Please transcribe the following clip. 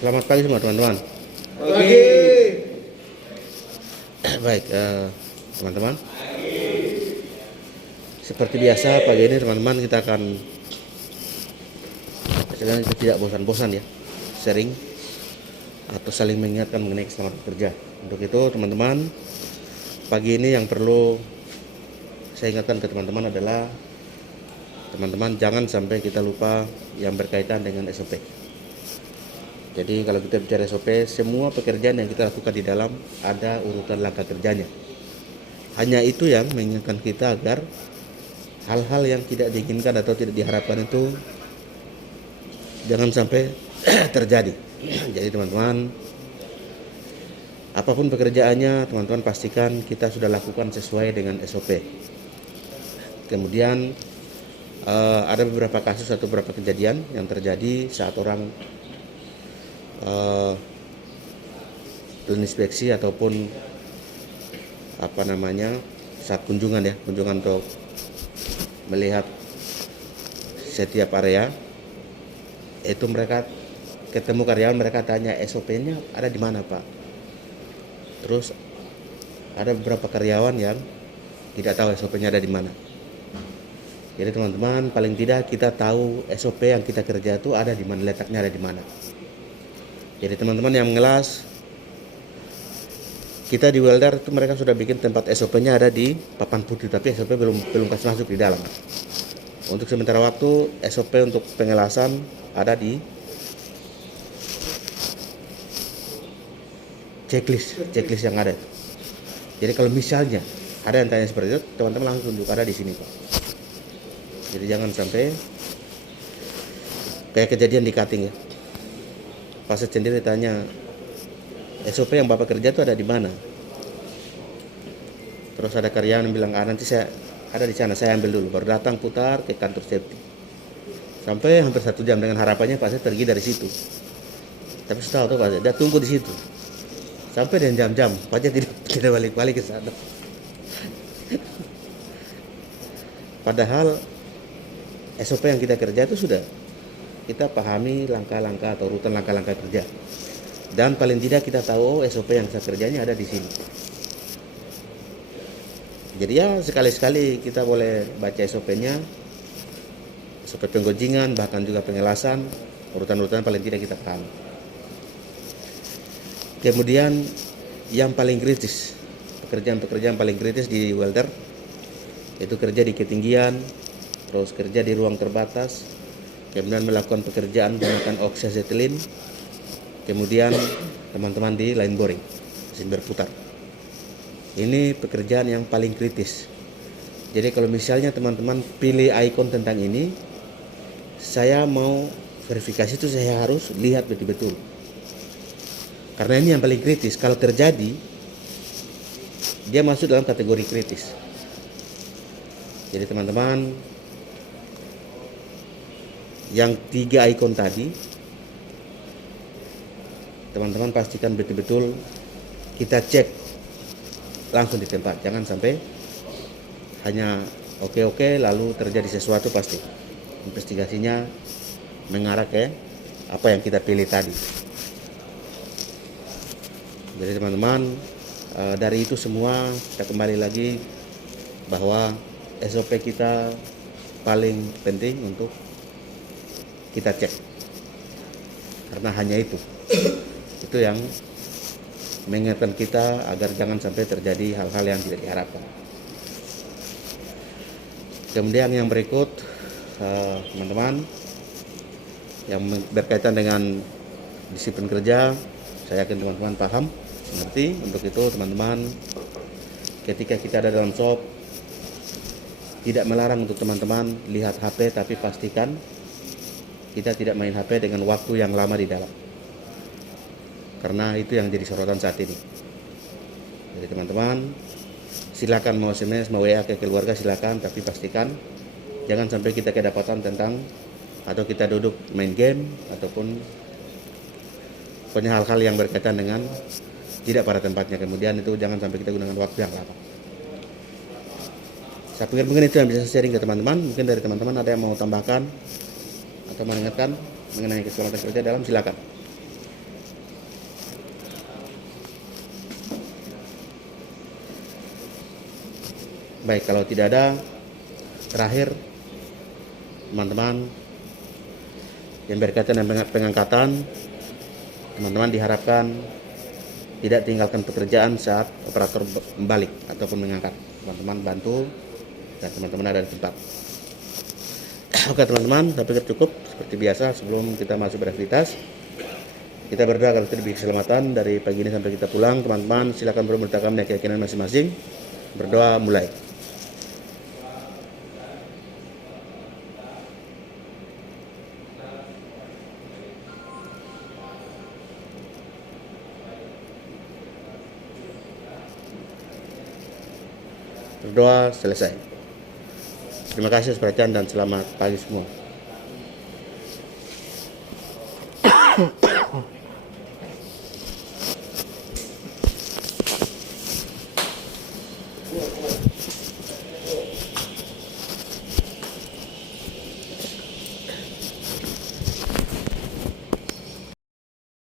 Selamat pagi semua teman-teman. Pagi. Baik, teman-teman. Seperti biasa pagi ini teman-teman kita akan tidak bosan-bosan ya, sharing atau saling mengingatkan mengenai keselamatan kerja. Untuk itu teman-teman, pagi ini yang perlu saya ingatkan ke teman-teman adalah teman-teman jangan sampai kita lupa yang berkaitan dengan SOP. Jadi kalau kita bicara SOP, semua pekerjaan yang kita lakukan di dalam ada urutan langkah kerjanya. Hanya itu yang mengingatkan kita agar hal-hal yang tidak diinginkan atau tidak diharapkan itu jangan sampai terjadi. Jadi teman-teman, apapun pekerjaannya, teman-teman pastikan kita sudah lakukan sesuai dengan SOP. Kemudian ada beberapa kasus atau beberapa kejadian yang terjadi saat orang inspeksi ataupun saat kunjungan untuk melihat setiap area, itu mereka ketemu karyawan, mereka tanya SOP-nya ada di mana Pak. Terus ada beberapa karyawan yang tidak tahu SOP-nya ada di mana. Jadi teman-teman, paling tidak kita tahu SOP yang kita kerja itu ada di mana, letaknya ada di mana. Jadi teman-teman yang mengelas, kita di welder itu mereka sudah bikin tempat SOP-nya ada di papan putih, tapi SOP belum kasih masuk di dalam. Untuk sementara waktu SOP untuk pengelasan ada di checklist yang ada. Jadi kalau misalnya ada yang tanya seperti itu, teman-teman langsung tunjuk ada di sini Pak. Jadi jangan sampai kayak kejadian di cutting ya. Pas sendiri tanya SOP yang Bapak kerja itu ada di mana. Terus ada karyawan yang bilang nanti saya ada di sana, saya ambil dulu. Baru datang putar ke kantor safety. Sampai hampir 1 jam dengan harapannya Pak saya pergi dari situ. Tapi sudah tahu Pak saya, dia tunggu di situ. Sampai dengan jam-jam, Pak saya tidak balik-balik ke sana. Padahal SOP yang kita kerja itu sudah kita pahami langkah-langkah atau urutan langkah-langkah kerja. Dan paling tidak kita tahu SOP yang saya kerjanya ada di sini. Jadi ya sekali-sekali kita boleh baca SOP-nya, SOP penggonjingan, bahkan juga pengelasan, urutan-urutan paling tidak kita paham. Kemudian yang paling kritis, pekerjaan-pekerjaan paling kritis di welder, itu kerja di ketinggian, terus kerja di ruang terbatas, kemudian melakukan pekerjaan menggunakan oxyacetylene, kemudian teman-teman di line boring, mesin berputar. Ini pekerjaan yang paling kritis. Jadi kalau misalnya teman-teman pilih icon tentang ini, saya mau verifikasi itu saya harus lihat betul-betul. Karena ini yang paling kritis. Kalau terjadi, dia masuk dalam kategori kritis. Jadi teman-teman, yang 3 ikon tadi, teman-teman pastikan betul-betul kita cek langsung di tempat. Jangan sampai hanya oke lalu terjadi sesuatu, pasti investigasinya mengarah ke apa yang kita pilih tadi. Jadi teman-teman, dari itu semua kita kembali lagi bahwa SOP kita paling penting untuk kita cek, karena hanya itu yang mengingatkan kita agar jangan sampai terjadi hal-hal yang tidak diharapkan. Kemudian yang berikut, teman-teman, yang berkaitan dengan disiplin kerja, saya yakin teman-teman paham, mengerti. Untuk itu teman-teman, ketika kita ada dalam shop, tidak melarang untuk teman-teman lihat HP, tapi pastikan kita tidak main HP dengan waktu yang lama di dalam, karena itu yang jadi sorotan saat ini. Jadi teman-teman, silakan mau SMS, mau WA ke keluarga silakan, tapi pastikan jangan sampai kita kedapatan tentang atau kita duduk main game ataupun punya hal-hal yang berkaitan dengan tidak pada tempatnya. Kemudian itu jangan sampai kita gunakan waktu yang lama. Saya pikir mungkin itu yang bisa saya sharing ke teman-teman. Mungkin dari teman-teman ada yang mau tambahkan atau mengingatkan mengenai keselamatan kerja dalam, silakan. Baik, kalau tidak ada, terakhir teman-teman yang berkaitan dengan pengangkatan, teman-teman diharapkan tidak tinggalkan pekerjaan saat operator balik ataupun mengangkat. Teman-teman bantu dan teman-teman ada di tempat. Oke teman-teman, saya pikir cukup. Seperti biasa sebelum kita masuk beraktivitas, kita berdoa agar kita diberi keselamatan dari pagi ini sampai kita pulang. Teman-teman silakan bermertakan dengan keyakinan masing-masing. Berdoa mulai. Berdoa selesai. Terima kasih atas perhatian dan selamat pagi semua.